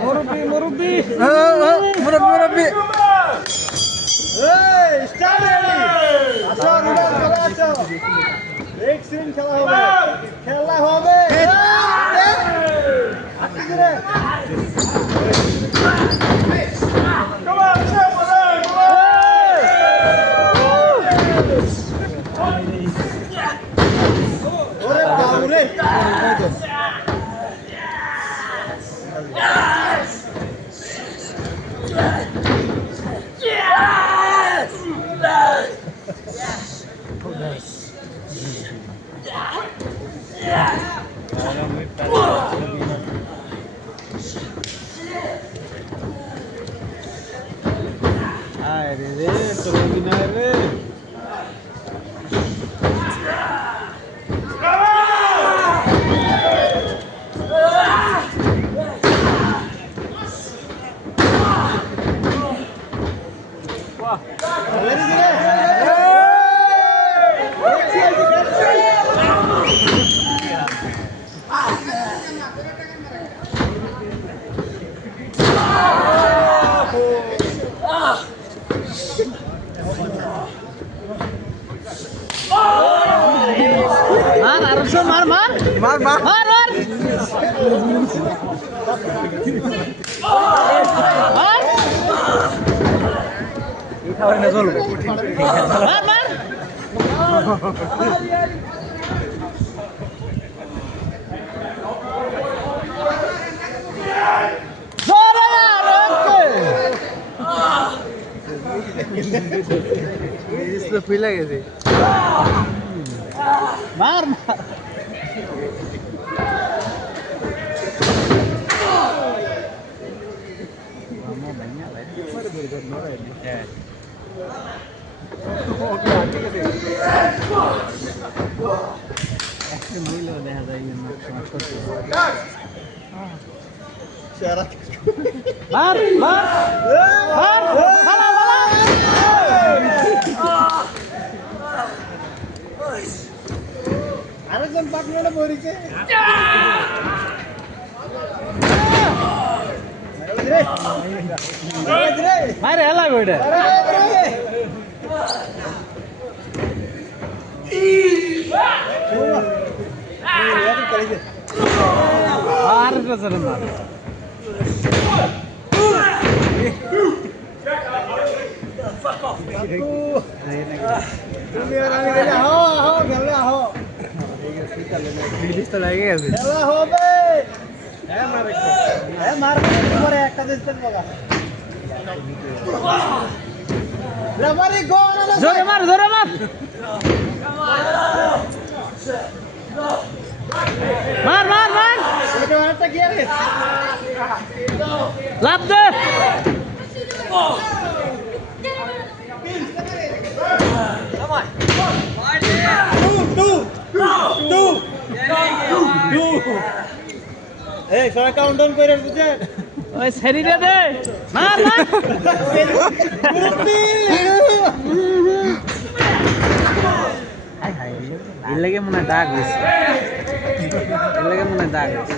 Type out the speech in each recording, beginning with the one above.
মুরব্বি মুরব্বি মুরব্বি খেলা হবে রে তোর বিনয় রে মার মার মার মার মার মার না চলবে মার মার জোরে इसको फील गए मार मार मार मार আরেকজন পাকড়ে মরিছে মারে হেলা বইটা আর কসরে মার তুমি আর আমি গেলে হো হো গেলে হো বিলিস তো লাগে গেছে খেলা হবে মার পরে একটা দিতেন বাবা রেফারি গোল জোরে মার মার মার মার এটা একটা কি রে লাভ দে এই সবাই কাউন্টডাউন করে বুঝে ওই শরীরে দে মার মার হাই হাই এর লাগে মনে দাগ হইছে এর লাগে মনে দাগ হইছে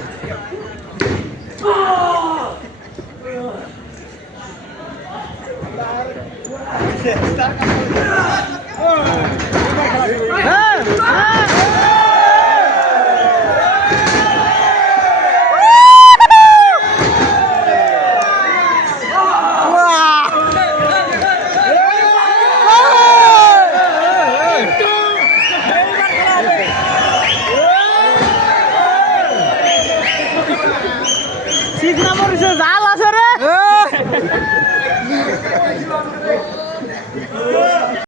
ঠিক না মরিছে যা